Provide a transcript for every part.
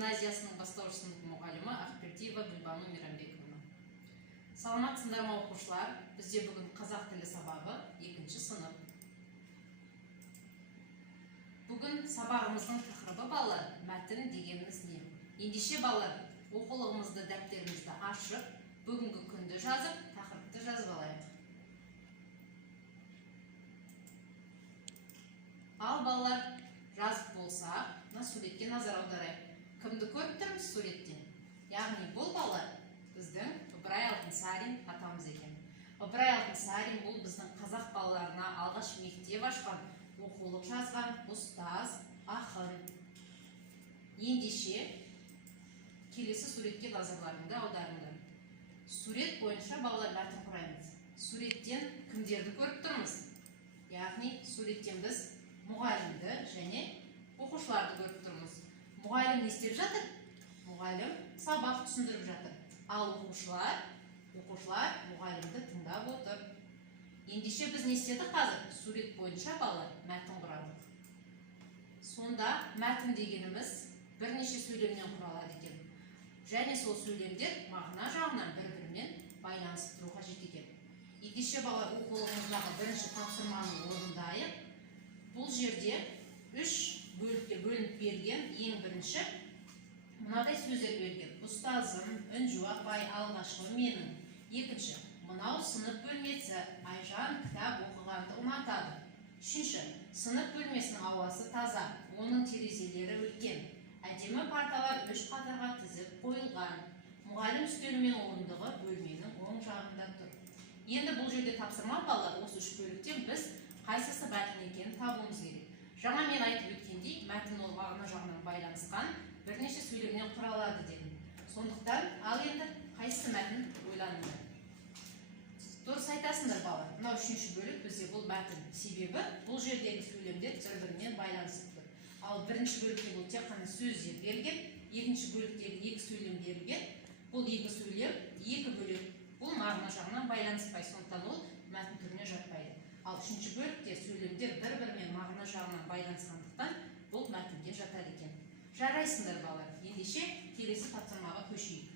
гимназиясының бастауыш сынып мұғалімі Ақбердиева Гүлбану Мейрамбековна. Саламатсыздар ма оқушылар? Бізде бүгін қазақ тілі сабағы 2-ші сынып. Бүгін сабағымыздың тақырыбы балалар, мәтін дегеніміз не? Ендеше балалар, оқулығымызды, дәптерімізді ашып, бүгінгі күнді жазып, тақырыпты жазып алайық. Ал балалар, жазып болсақ, суретке назар аударайық. Кімді көріп тұрмыз суреттен? Яғни бұл балалар біздің Ыбырай Алтынсарин атамыз екен. Ыбырай Алтынсарин бұл біздің қазақ балаларына алғаш мектеп ашқан, оқулық жазған ұстаз, ақын. Ендеше келесі суретке назарларыңды аударыңдар. Сурет бойынша балалар мәтін құраймыз. Суреттен кімдерді көріп тұрмыз? Яғни суреттен біз мұғалімді және оқушыларды көріп тұрмыз. Мұғалім не істеп жатыр? Мұғалім сабақ түсіндіріп жатыр. Ал оқушылар мұғалімді тыңдап отыр. Ендеше біз не істедік қазір? Сурет бойынша балалар мәтін құрадық. Сонда мәтін дегеніміз бірнеше сөйлемнен құралады екен. Және сол сөйлемдер мағына жағынан бір-бірімен байланысып тұру қажет екен. Ендеше балалар оқулығымыздағы бірінші тапсырманы орындайық. Бұл жерде 3 бөлікке бөлініп берген. Ең бірінші мынадай сөздер берген. Ұстазым, Үнжуақ бай, алғашқы менің. Екінші, мынау сынып бөлмесі, Айжан кітап оқығанды ұнатады. Үшінші, сынып бөлмесінің ауасы таза, оның терезелері үлкен. Әдемі парталар 3 қатарға тізіп қойылған. Мұғалім үстелі мен орындығы бөлменің оң жағында тұр. Енді бұл жерде тапсырма балалар, осы 3 бөліктен біз қайсысы мәтін екенін табуымыз керек. Жаңа мен айтып өткендей, мәтін ол мағына жағынан байланысқан бірнеше сөйлемнен құралады дедім. Сондықтан, ал енді қайсысы мәтін ойланыңдар. Дұрыс айтасыңдар балалар. Мынау 3-ші бөлік бізде бұл мәтін. Себебі бұл жердегі сөйлемдер бір-бірімен байланысып тұр. Ал бірінші бөлікте бұл тек қана сөздер берілген, екінші бөліктегі 2 сөйлем берілген. Бұл 2 сөйлем, 2 бөлек. Бұл мағына жағынан байланыспай, сондықтан ол мәтін түріне жатпайды. Ал 3-ші бөлікте сөйлемдер бір-бірімен мағына жағынан байланысқандықтан бұл мәтінге жатады екен. Жарайсыңдар балалар. Ендеше келесі тапсырмаға көшейік.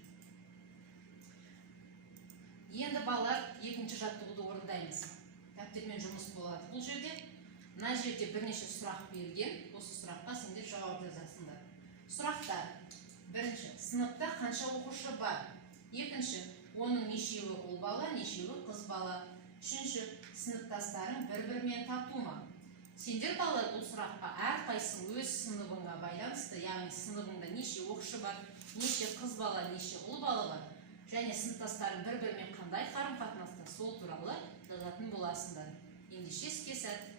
Енді балалар 2-ші жаттығуды орындаймыз. Дәптермен жұмыс болады бұл жерде. Мына жерде бірнеше сұрақ берілген. Осы сұраққа сендер жауап жазасыңдар. Сұрақтар: бірінші, сыныпта қанша оқушы бар? Екінші, оның нешеуі ұл бала, нешеуі қыз бала? Үшінші, сыныптастарың бір-бірімен тату ма? Сендер балалар бұл сұраққа әрқайсың өз сыныбыңа байланысты, яғни сыныбыңда неше оқушы бар, неше қыз бала, неше ұл бала бар, және сыныптастарың бір-бірімен қандай қарым-қатынаста, сол туралы жазатын боласыңдар. Ендеше іске сәт.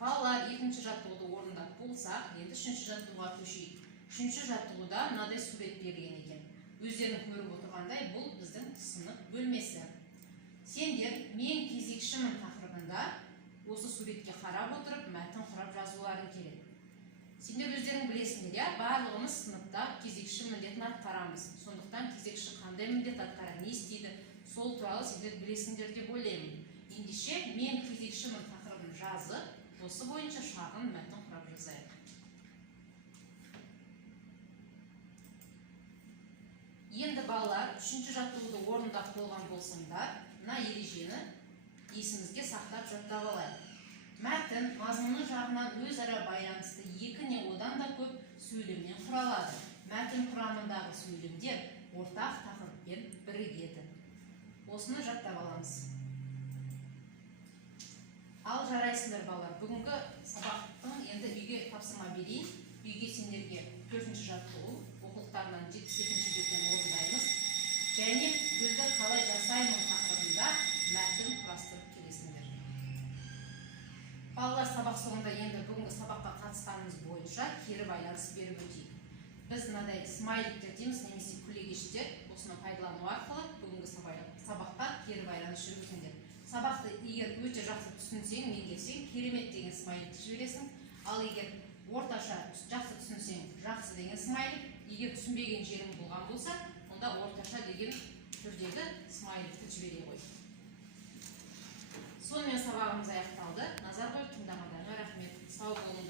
Балалар 2-ші жаттығуды орындап болсақ, енді 3-ші жаттығуға көшейік. 3-ші жаттығуда мынадай сурет берілген екен. Өздерің көріп отырғандай, бұл біздің сынып бөлмесі. Сендер мен кезекшімін тақырыбында осы суретке қарап отырып, мәтін құрап жазуларың керек. Сендер өздерің білесіңдер, я барлығымыз сыныпта кезекші міндетін атқарамыз. Сондықтан кезекші қандай міндет атқарады, не істейді, сол туралы сендер білесіңдер деп ойлаймын. Ендеше мен кезекшімін тақырыбын жазып, осы бойынша шағын мәтін құрап жазайық. Енді балалар 3-ші жаттығуды орындап болған болсаңдар, мына ережені есімізге сақтап жаттап алайық. Мәтін мазмұны жағынан өзара байланысты 2 не одан да көп сөйлемнен құралады. Мәтін құрамындағы сөйлемдер ортақ тақырыппен бірігеді. Осыны жаттап аламыз. Ал жарайсыңдар балалар, бүгінгі сабақтың енді үйге тапсырма берейін. Үйге сендерге 4-ші жаттығу оқулықтарынан 72-ші беттен орындаймыз. Және гүлді қалай жасаймын тақырыбында мәтін құрастырып келесіңдер. Балалар, сабақ соңында енді бүгінгі сабаққа қатысқанымыз бойынша кері байланыс беріп өтейік. Біз мынадай смайликтер дейміз, немесе күлегештер, осыны пайдалану арқылы бүгінгі сабаққа кері байланыс жүргізіңдер. Сабақты егер өте жақсы түсінсең, меңгерсең, керемет деген смайликті жібересің. Ал егер орташа жақсы түсінсең, жақсы деген смайлик, егер түсінбеген жерің болған болса, онда орташа деген түрдегі смайликті жібере қой. Сонымен сабағымыз аяқталды. Назар қойып тыңдағандарыңа рахмет. Сау болыңдар.